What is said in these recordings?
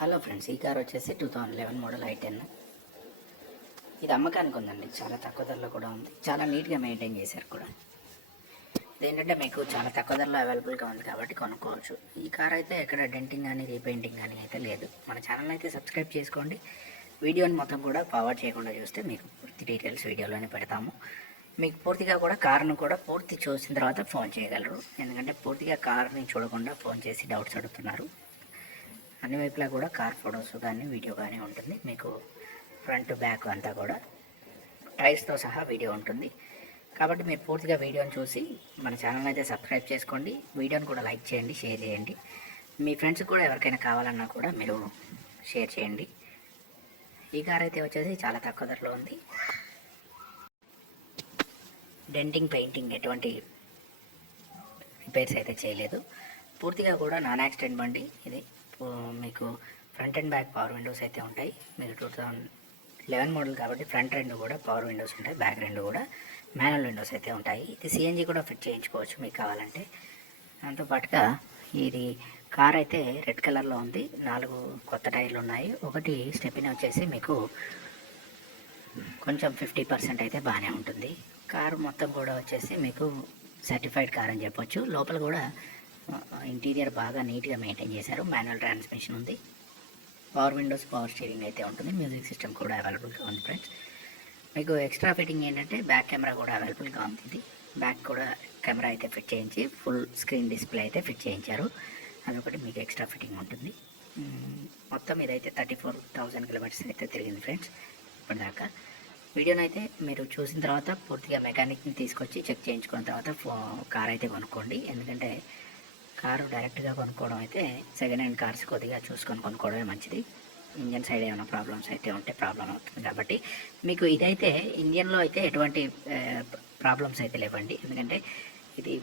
Hello friends ఈ car వచ్చేసి two thousand eleven model i ten ఇది అమ్మకానికి ఉందండి చాలా తక్కువ ధరలో కూడా ఉంది. చాలా నీట్గా మెయింటైన్ చేశారు కూడా. ఇదేంటంటే మీకు చాలా తక్కువ ధరలో అవైలబుల్గా ఉంది కాబట్టి కొనుక్కోవచ్చు. ఈ కార్ అయితే ఎక్కడ డెంటింగ్ కానీ రీపెయింటింగ్ కానీ అయితే లేదు. మన ఛానల్ అయితే సబ్స్క్రైబ్ చేసుకోండి. వీడియోని మొత్తం కూడా ఫార్వర్డ్ చేయకుండా చూస్తే మీకు పూర్తి డీటెయిల్స్ వీడియోలోనే పెడతాము. మీకు పూర్తిగా కూడా కార్ను కూడా పూర్తి చూసిన తర్వాత ఫోన్ చేయగలరు. ఎందుకంటే పూర్తిగా కార్ని చూడకుండా ఫోన్ చేసి డౌట్స్ అడుగుతున్నారు. అన్ని వైపులా కూడా కార్ ఫొటోస్ కానీ వీడియో కానీ ఉంటుంది. మీకు ఫ్రంట్ బ్యాక్ అంతా కూడా టైర్స్తో సహా వీడియో ఉంటుంది. కాబట్టి మీరు పూర్తిగా వీడియోని చూసి మన ఛానల్ అయితే సబ్స్క్రైబ్ చేసుకోండి. వీడియోని కూడా లైక్ చేయండి షేర్ చేయండి. మీ ఫ్రెండ్స్ కూడా ఎవరికైనా కావాలన్నా కూడా మీరు షేర్ చేయండి. ఈ కార్ అయితే వచ్చేసి చాలా తక్కువ ధరలో ఉంది. డెంటింగ్ పెయింటింగ్ ఎటువంటి రిపేర్స్ అయితే చేయలేదు. పూర్తిగా కూడా నాన్ యాక్సిడెంట్ బండి ఇది. మీకు front and back power windows అయితే ఉంటాయి. మీకు టూ థౌజండ్ లెవెన్ మోడల్ కాబట్టి ఫ్రంట్ రెండు కూడా పవర్ విండోస్ ఉంటాయి బ్యాక్ రెండు కూడా మ్యానువల్ విండోస్ అయితే ఉంటాయి. ఇది సిఎన్జి కూడా ఫిట్ చేయించుకోవచ్చు మీకు కావాలంటే. దాంతోపాటుగా ఇది కార్ అయితే రెడ్ కలర్లో ఉంది. నాలుగు కొత్త టైర్లు ఉన్నాయి. ఒకటి స్టెపిన్ వచ్చేసి మీకు కొంచెం ఫిఫ్టీ పర్సెంట్ అయితే బాగానే ఉంటుంది. కారు మొత్తం కూడా వచ్చేసి మీకు సర్టిఫైడ్ కార్ అని చెప్పొచ్చు. లోపల కూడా ఇంటీరియర్ బాగా నీట్గా మెయింటైన్ చేశారు. మాన్యువల్ ట్రాన్స్మిషన్ ఉంది. పవర్ విండోస్ పవర్ స్టీరింగ్ అయితే ఉంటుంది. మ్యూజిక్ సిస్టమ్ కూడా అవైలబుల్గా ఉంది ఫ్రెండ్స్. మీకు ఎక్స్ట్రా ఫిట్టింగ్ ఏంటంటే బ్యాక్ కెమెరా కూడా అవైలబుల్గా ఉంది. ఇది బ్యాక్ కూడా కెమెరా అయితే ఫిట్ చేయించి ఫుల్ స్క్రీన్ డిస్ప్లే అయితే ఫిట్ చేయించారు. అదొకటి మీకు ఎక్స్ట్రా ఫిట్టింగ్ ఉంటుంది. మొత్తం ఇదైతే థర్టీ ఫోర్ థౌజండ్ కిలోమీటర్స్ అయితే తిరిగింది ఫ్రెండ్స్ ఇప్పటిదాకా. వీడియోని అయితే మీరు చూసిన తర్వాత పూర్తిగా మెకానిక్ని తీసుకొచ్చి చెక్ చేయించుకున్న తర్వాత ఫో కార్ అయితే కొనుక్కోండి. ఎందుకంటే కారు డైరెక్ట్గా కొనుక్కోవడం అయితే సెకండ్ హ్యాండ్ కార్స్ కొద్దిగా చూసుకొని కొనుక్కోవడమే మంచిది. ఇంజన్ సైడ్ ఏమైనా ప్రాబ్లమ్స్ అయితే ఉంటే ప్రాబ్లం అవుతుంది కాబట్టి మీకు ఇదైతే ఇంజన్లో అయితే ఎటువంటి ప్రాబ్లమ్స్ అయితే లేవండి. ఎందుకంటే ఇది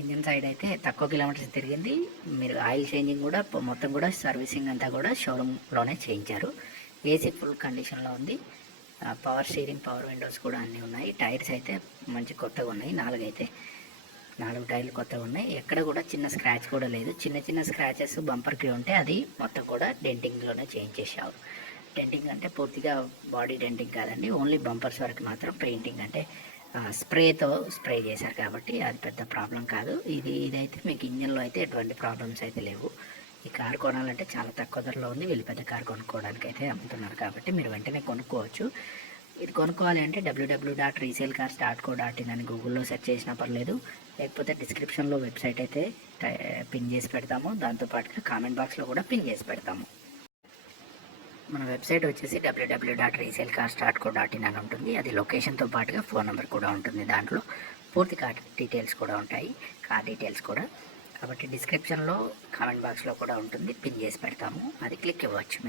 ఇంజన్ సైడ్ అయితే తక్కువ కిలోమీటర్స్ తిరిగింది. మీరు ఆయిల్ చేంజింగ్ కూడా మొత్తం కూడా సర్వీసింగ్ అంతా కూడా షోరూంలోనే చేయించారు. ఏసీ ఫుల్ కండిషన్లో ఉంది. పవర్ స్టీరింగ్ పవర్ విండోస్ కూడా అన్నీ ఉన్నాయి. టైర్స్ అయితే మంచి కొత్తగా ఉన్నాయి. నాలుగైతే నాలుగు టైర్లు కొత్తగా ఉన్నాయి. ఎక్కడ కూడా చిన్న స్క్రాచ్ కూడా లేదు. చిన్న చిన్న స్క్రాచెస్ బంపర్కి ఉంటే అది మొత్తం కూడా డెంటింగ్లోనే చేయించేసావు డెంటింగ్ అంటే పూర్తిగా బాడీ డెంటింగ్ కాదండి. ఓన్లీ బంపర్స్ వరకు మాత్రం పెయింటింగ్ అంటే స్ప్రేతో స్ప్రే చేశారు కాబట్టి అది పెద్ద ప్రాబ్లం కాదు. ఇది ఇదైతే మీకు ఇంజన్లో అయితే ఎటువంటి ప్రాబ్లమ్స్ అయితే లేవు. ఈ కార్ కొనాలంటే చాలా తక్కువ ధరలో ఉంది. వీళ్ళు పెద్ద కార్ కొనుక్కోవడానికి అయితే అమ్ముతున్నారు కాబట్టి మీరు వెంటనే కొనుక్కోవచ్చు. ఇది కొనుక్కోవాలి అంటే W W dot resale cars dot co dot in అని గూగుల్లో సెర్చ్ చేసినా పర్లేదు. లేకపోతే డిస్క్రిప్షన్లో వెబ్సైట్ అయితే పిన్ చేసి పెడతాము. దాంతోపాటుగా కామెంట్ బాక్స్లో కూడా పిన్ చేసి పెడతాము. మన వెబ్సైట్ వచ్చేసి W W dot resale cars dot co dot in అని ఉంటుంది. అది లొకేషన్తో పాటుగా ఫోన్ నెంబర్ కూడా ఉంటుంది దాంట్లో. పూర్తి కార్ డీటెయిల్స్ కూడా ఉంటాయి. కార్ డీటెయిల్స్ కూడా. కాబట్టి డిస్క్రిప్షన్లో కామెంట్ బాక్స్లో కూడా ఉంటుంది. పిన్ చేసి పెడతాము. అది క్లిక్ ఇవ్వచ్చు